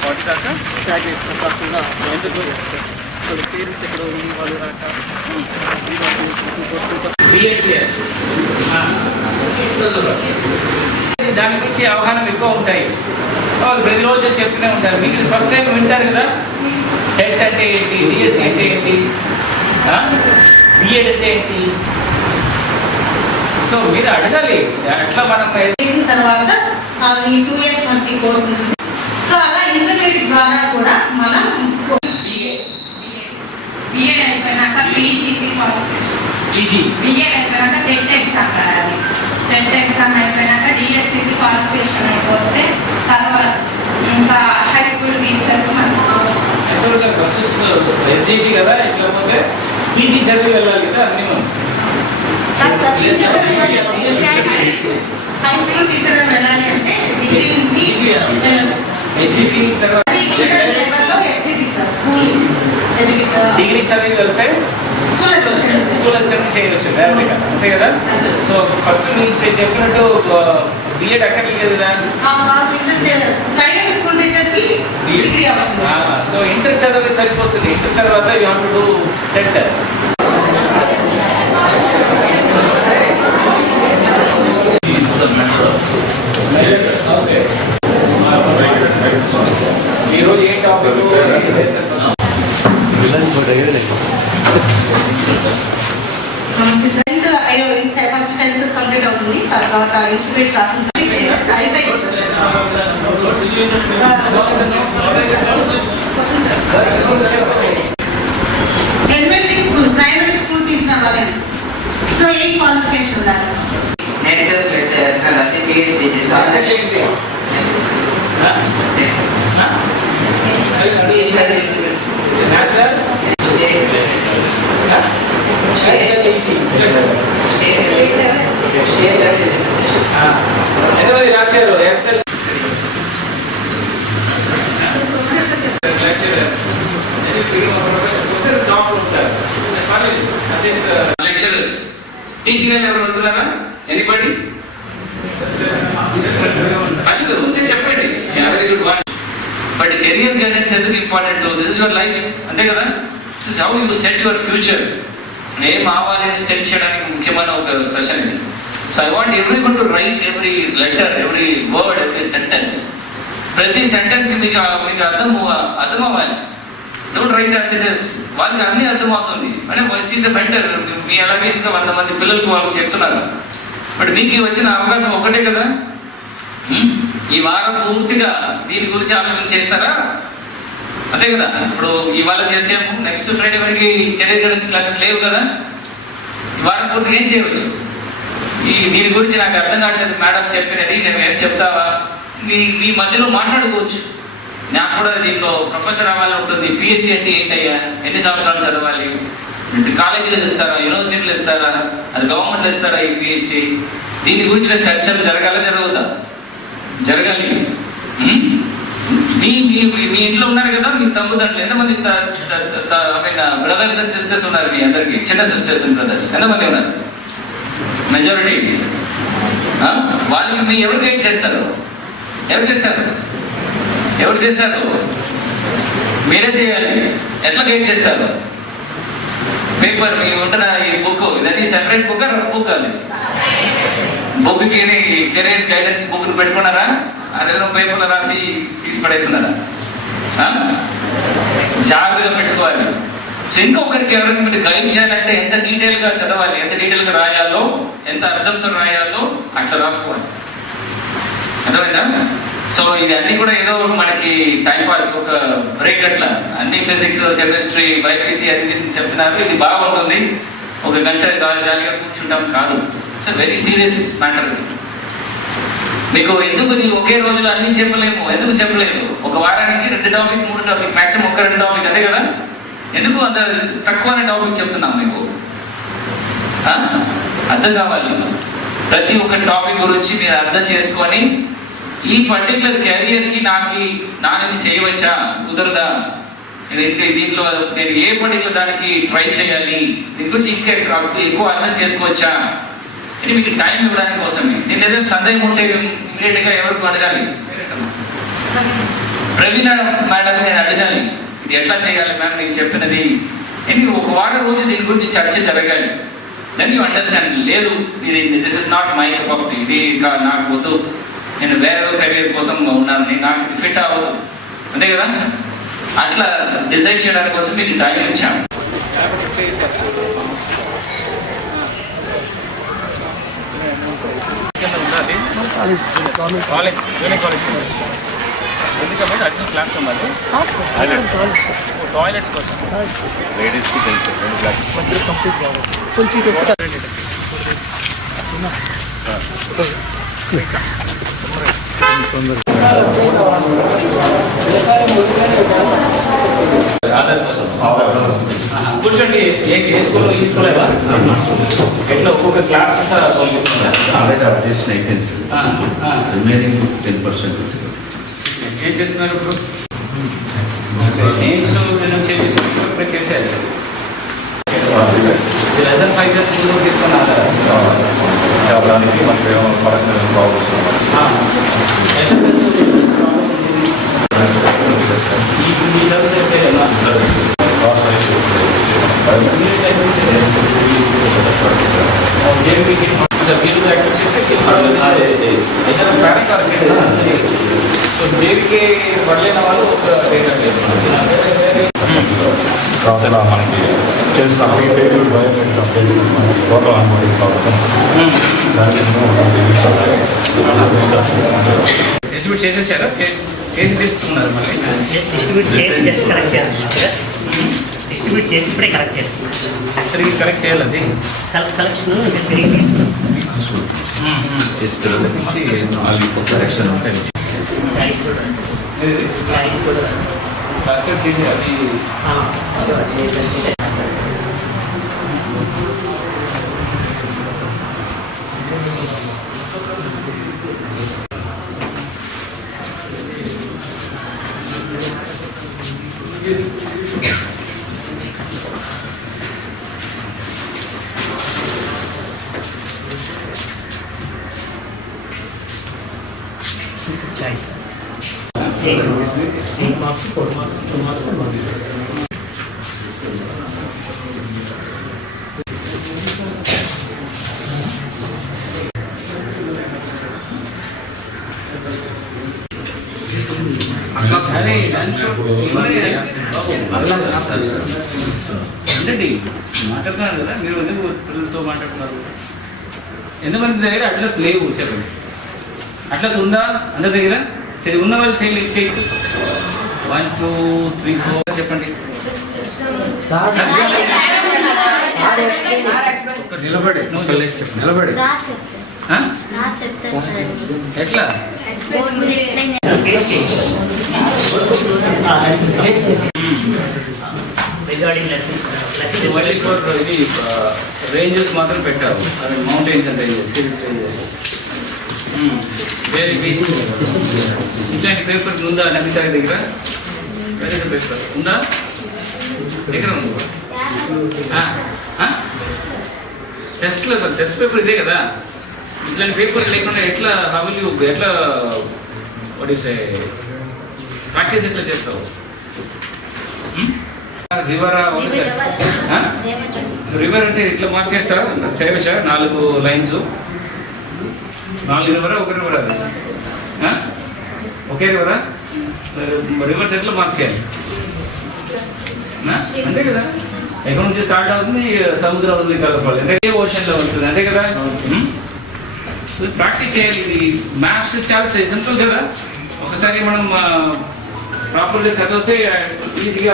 Forty దాకా start చేస్తాం కాకుండా ఎందుకు ఇప్పుడు పేరెంట్స్ ఎక్కడ ఉంది వాళ్ళు రాక దాని గురించి అవగాహన ఎక్కువ ఉంటాయి. వాళ్ళు ప్రతిరోజు చెప్తూనే ఉంటారు మీకు ఇది ఫస్ట్ టైం వింటారు కదా టెట్ అంటే ఏంటి డిఎస్సి అంటే ఏంటి బిఎడ్ అంటే ఏంటి సో మీరు అడగాలి అట్లా మనం చేసిన తర్వాత ఆ, ఈ టూ ఇయర్స్ మనకి కోర్స్ ఉంటుంది సో అలా ఇంటర్మీడియట్ ద్వారా కూడా మనం బిఎడ్ అయిపోయినాక క్వాలిఫికేషన్ జీజీ బిఎడ్ అయిపోయినాక టెట్ ఎగ్జామ్ రాయాలి టెట్ ఎగ్జామ్ అయిపోయినాక డిఎస్సికి క్వాలిఫికేషన్ అయిపోతే తర్వాత ఇంకా హై స్కూల్ టీచర్ మనకు యాక్చువల్గా బస్సెస్ కదా లేకపోతే పీజీ చదివి వెళ్ళాలి కదా స్కూల్ టీచర్ వెళ్ళాలి అంటే డిగ్రీ నుంచి వెళ్ళాలి. చదివి వెళ్తే స్కూల్ అసిస్టెంట్. చేయవచ్చు డైరెక్ట్గా. అంతే కదా? సో ఫస్ట్ మీరు చె- చెప్పినట్టు బిఎడ్ అక్కర్లేదు కదా? సో ఇంటర్ చదివి సరిపోతుంది. ఇంటర్ తర్వాత యూ టు టెట్ ఈరోజు ఏ టాపిక్ అయ్యో ఫస్ట్ టెన్త్ కంప్లీట్ అవుతుంది తర్వాత క్లాస్ అయిపోయింది elementary school primary school teacher వాళ్ళని సో ఏం క్వాలిఫికేషన్ ఉండాలి letters and as a PhD disorder. ఎంతమంది రాశారు ఎస్ఎల్ టీచింగ్ ఎవరు ఉంటున్నారా? ఎనీబడి అది ఉంటే చెప్పండి. Very good one but career guidance ఎందుకు important this is your life అంతే కదా? This how you set your future ఏం అవ్వాలని సెట్ చేయడానికి ముఖ్యమైన ఒక సెషన్ ఇది. So I want every one to write every letter every word every sentence ప్రతి సెంటెన్స్ మీకు మీకు అర్థం అర్థం అవ్వాలి డోంట్ రైట్ యాస్ వాళ్ళకి అన్ని అర్థమవుతుంది. అంటే ఈజ్ బెటర్ మీ అలాగే ఇంకా వంద మంది పిల్లలకు వాళ్ళు చెప్తున్నారు. బట్ మీకు వచ్చిన అవకాశం ఒకటే కదా? Hmm? ఈ వారం పూర్తిగా దీని గురించి ఆలోచన చేస్తారా? అంతే కదా? ఇప్పుడు ఇవాళ చేసాము నెక్స్ట్ ఫ్రైడే వరకు కెరీర్ గైడెన్స్ క్లాసెస్ లేవు కదా? ఈ వారం పూర్తిగా ఏం చేయవచ్చు? ఈ దీని గురించి నాకు అర్థం కావట్లేదు. మేడం చెప్పినది నేను ఏం చెప్తావా? మీ మీ మధ్యలో మాట్లాడుకోవచ్చు. నాకు కూడా దీంట్లో ప్రొఫెసర్ అవ్వాలని ఉంటుంది పిఎస్సి అంటే ఏంటయ్యా? ఎన్ని సంవత్సరాలు చదవాలి? కాలేజీలు ఇస్తారా యూనివర్సిటీలు ఇస్తారా అది గవర్నమెంట్ ఇస్తారా ఈ పిహెచ్డి దీని గురించిన చర్చలు జరగాల జరగదా జరగాలి. మీ మీ మీ ఇంట్లో ఉన్నారు కదా? మీ తమ్ముదండ్రులు. ఎంతమంది బ్రదర్స్ అండ్ సిస్టర్స్ ఉన్నారు మీ అందరికి? చిన్న సిస్టర్స్ అండ్ బ్రదర్స్ ఎంతమంది ఉన్నారు? మెజారిటీ వాళ్ళకి మీ ఎవరు గైడ్ చేస్తారు? ఎవరు చేస్తారు? ఎవరు చేస్తారు మీరే చేయాలి. ఎట్లా గైడ్ చేస్తారు? పేపర్ మీ ఉంటున్న ఈ బుక్ ఇది సెపరేట్ బుక్ బుక్ అది బుక్కి కెరీర్ గైడెన్స్ బుక్ పెట్టుకున్నారా? అదేదో పేపర్లో రాసి తీసి పడేస్తున్నారా? జాగ్రత్తగా పెట్టుకోవాలి. సో ఇంకొకరికి ఎవరైనా మీరు గైడ్ చేయాలంటే ఎంత డీటెయిల్గా చదవాలి ఎంత డీటెయిల్గా రాయాలో ఎంత అర్థంతో రాయాలో అట్లా రాసుకోవాలి. అర్థమైందా? సో ఇది కూడా ఏదో మనకి టైం పాస్ ఒక బ్రేక్ అట్లా. అన్ని ఫిజిక్స్ కెమిస్ట్రీ బయోపీసీ అది చెప్తున్నారు. ఇది బాగుంటుంది ఒక గంట జాలిగా జాలీగా కూర్చుంటాం కాదు. సో వెరీ సీరియస్ మ్యాటర్ మీకు ఎందుకు నీ ఒకే రోజులో అన్ని చెప్పలేము? ఎందుకు చెప్పలేము? ఒక వారానికి రెండు టాపిక్ మూడు టాపిక్ మాక్సిమం ఒక రెండు టాపిక్ అదే కదా? ఎందుకు అంత తక్కువ టాపిక్ చెప్తున్నాం మీకు? అర్థం కావాలి. ప్రతి ఒక్క టాపిక్ గురించి మీరు అర్థం చేసుకొని ఈ పర్టికులర్ కెరియర్కి నాకు ఈ చేయవచ్చా? కుదరదా? నేను ఇంకా దీంట్లో నేను ఏ పర్టికులర్ దానికి ట్రై చేయాలి? దీని గురించి ఇంకా ఎక్కువ- ఎక్కువ అర్థం చేసుకోవచ్చా? ఇది మీకు టైం ఇవ్వడానికి కోసమే. నేను ఏదైనా సందేహం ఉంటే ఇమీడియట్గా ఎవరికి అడగాలి. ప్రవీణ మేడం నేను అడగాలి. ఇది ఎట్లా చేయాలి మ్యామ్ మీకు చెప్పినది. అని ఒక వారం రోజు దీని గురించి చర్చ జరగాలి. దెన్ యూ అండర్స్టాండ్ లేదు ఇది this is not my cup of ఇది ఇంకా నాకు వద్దు. నేను వేరే కెరీర్ కోసం ఉన్నాను నేను నాకు ఫిట్ అవ్వదు అంతే కదా అట్లా డిసైడ్ చేయడానికి కోసం మీకు టైం ఇచ్చాము కాలేజ్ యూనిక్ కాలేజ్ ఎందుకంటే అడిషనల్ క్లాస్ రూమ్ అది టాయిలెట్స్ కోసం లేడీస్కి తెలుసు రెండు క్లాస్ కొంచెం ఇటు వస్తే కూర్చోండి. ఏ ఏ స్కూల్లో ఈ స్కూల్ ఎట్లా ఒక్కొక్క క్లాస్ ఆల్రెడీ అప్డేషన్ అయిపోయింది సార్ రిమైనింగ్ టెన్ పర్సెంట్ ఏం చేస్తున్నారు ఇప్పుడు? నేమ్స్ నేను చేపిస్తున్నప్పుడు చేసేయాలి. రిజల్ట్ ఫైవ్ ఇయర్స్ ముందు తీసుకున్నారా అవడానికి మనకి పరంగా బాగుంటుంది ఈ సర్వీస్ చేసేయాలా క్రాస్ జేబీకి మీరు యాక్టివ్ చేస్తే ఏదైనా ప్యానిక్ ఆర్ సో జేబీకి పడలేని వాళ్ళు ఒక డేటా తర్వాత మనకి ఈ పేరు బయోమెట్రిక్ అప్డేట్స్ ఆన్బోర్డింగ్ కావాలి దానికి డిస్ట్రిబ్యూట్ చేసేసారా? చేసి తీసుకున్నారు మళ్ళీ? డిస్ట్రిబ్యూట్ చేసి జస్ట్ కరెక్ట్ చేస్తున్నాం డిస్ట్రిబ్యూట్ చేసి ఇప్పుడే కరెక్ట్ చేస్తున్నాం తిరిగి కరెక్ట్ చేయాలి అది? కలెక్ట్ కలెక్షన్ తిరిగి తీసుకున్నాం చేసి పిల్లలకి ఇచ్చి నాలుగు కరెక్షన్ ఉంటాయి. చాయిస్ కూడా అది eight marks four marks two marks one marks అరే లంచ్ ఉండండి మాట్లాడుతున్నారు కదా మీరు ఎందుకు పిల్లలతో మాట్లాడుతున్నారు ఎంతమంది దగ్గర అడ్రస్ లేవు చెప్పండి అడ్రస్ ఉందా అందరి దగ్గర సరే ఉన్న వాళ్ళు చేయి చేయి వన్ టూ త్రీ ఫోర్ చెప్పండి నిలబడి ఎట్లా రిగార్డింగ్ లెసన్స్ ఫర్ ఇది రేంజెస్ మాత్రం పెట్టారు mountains and ranges hills ranges ఇట్లాంటి పేపర్ ఉందా? నబిత దగ్గర? పేపర్ ఉందా? దగ్గర ఉంది? టెస్ట్లో టెస్ట్ పేపర్ ఇదే కదా. ఇట్లాంటి పేపర్ లేకుండా ఎట్లా హవల్ ఎట్లా వాట్ ఈస్ ప్రాక్టీస్ ఎట్లా చేస్తావు? రివరా సో రివర్ అంటే ఇట్లా మార్చేస్తా చేయవచ్చా నాలుగు లైన్స్ నాలుగు రివరా ఒక రివర్? ఒకే రివరా రివర్స్ ఎట్లా మార్చేయాలి? ఆ? అంతే కదా? ఎక్కడి నుంచి స్టార్ట్ అవుతుంది? సముద్రం ఉంది కలపాలి. అంటే ఏ ఓషన్లో ఉంటుంది? అంతే కదా? ప్రాక్టీస్ చేయాలి. ఇది మ్యాప్స్ చాలా సింపుల్ కదా? ఒకసారి మనం ప్రాపర్గా చదివితే ఈజీగా